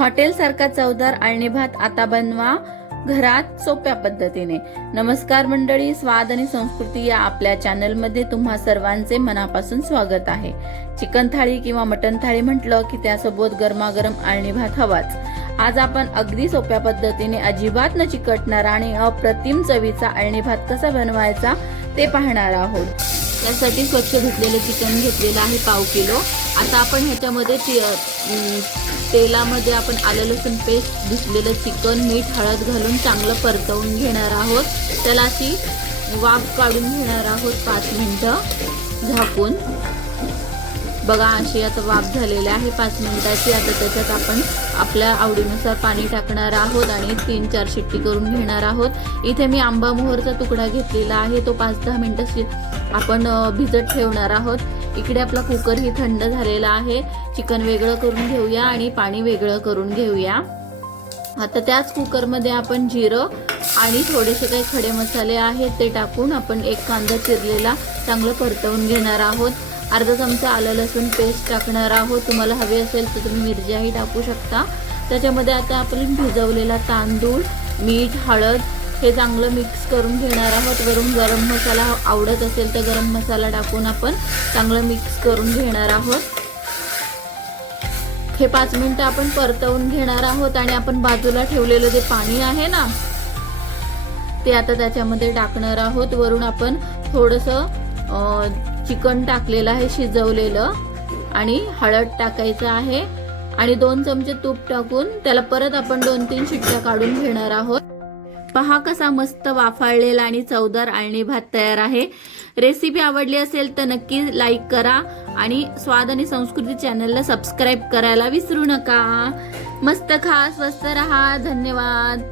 हॉटेलसारखा चवदार आळणी भात आता बनवा घरात सोप्या पद्धतीने। नमस्कार मंडळी, स्वाद आणि संस्कृती या आपल्या चॅनलमध्ये तुम्हा सर्वांचे मनापासून स्वागत आहे। चिकन थाळी किंवा मटन थाळी म्हटलं की त्यासोबत गरमागरम आळणी भात हवाच। आज आपण अगदी सोप्या पद्धतीने अजिबात न चिकटणारा आणि अप्रतिम चवीचा आळणी भात कसा बनवायचा ते पाहणार आहोत। त्यासाठी स्वच्छ धुतलेले चिकन घेतलेलं आहे पाव किलो। आता आपण ह्याच्यामध्ये तेलामध्ये आपण आलं लसूण पेस्ट, धुतलेलं चिकन, मीठ, हळद घालून चांगलं परतवून घेणार आहोत। त्याला अशी वाफ काढून घेणार आहोत 5 मिनिटं झाकून। बघा अशी आता वाफ झालेली आहे 5 मिनिटाची। आता त्याच्यात आपण आपल्या आवडीनुसार पाणी टाकणार आहोत आणि 3-4 शिट्टी करून घेणार आहोत। इथे मी आंबा मोहरचा तुकडा घेतलेला आहे, तो 5-10 मिनिटं आपण भिजत ठेवणार आहोत। इकडे आपला कुकर ही थंड झालेला आहे। चिकन वेगळं करून घेऊया आणि पाणी वेगळं करून घेऊया। आता त्याच कुकरमध्ये आपण जिरं आणि थोडेसे काही खडे मसाले आहेत ते टाकून आपण एक कांदा चिरलेला चांगलं परतवून घेणार आहोत। अर्धा चमचा आलं लसूण पेस्ट टाकणार आहोत। तुम्हाला हवे असेल तर तुम्ही मिरच्याही टाकू शकता। त्याच्यामध्ये आता आपण भिजवलेला तांदूळ, मीठ, हळद हे चांगलं मिक्स करून घेणार आहोत। वरून गरम मसाला आवडत असेल तर गरम मसाला टाकून आपण चांगलं मिक्स करून घेणार आहोत। हे 5 मिनिटं आपण परतवून घेणार आहोत आणि आपण बाजूला ठेवलेलं जे पाणी आहे ना ते आता त्याच्यामध्ये टाकणार आहोत। वरून आपण थोडंसं चिकन टाकलेलं आहे शिजवलेलं आणि हळद टाकायचं आहे आणि 2 चमचे तूप टाकून त्याला परत आपण 2-3 शिट्ट्या काढून घेणार आहोत। पहा कसा मस्त वाफाळलेला आणि चवदार आळणी भात तयार आहे। रेसिपी आवडली असेल तर नक्की लाईक करा आणि स्वाद आणि संस्कृती चॅनलला सबस्क्राईब करायला विसरू नका। मस्त खा, स्वस्त रहा। धन्यवाद।